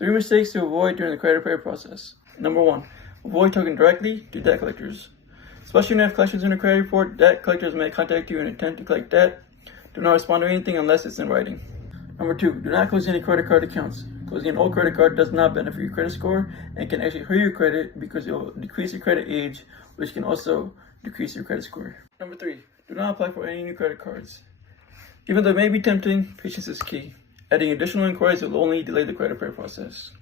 3 mistakes to avoid during the credit repair process. Number 1. Avoid talking directly to debt collectors. Especially when you have collections in a credit report, debt collectors may contact you in an attempt to collect debt. Do not respond to anything unless it's in writing. Number 2. Do not close any credit card accounts. Closing an old credit card does not benefit your credit score and can actually hurt your credit because it will decrease your credit age, which can also decrease your credit score. Number 3. Do not apply for any new credit cards. Even though it may be tempting, patience is key. Adding additional inquiries will only delay the credit repair process.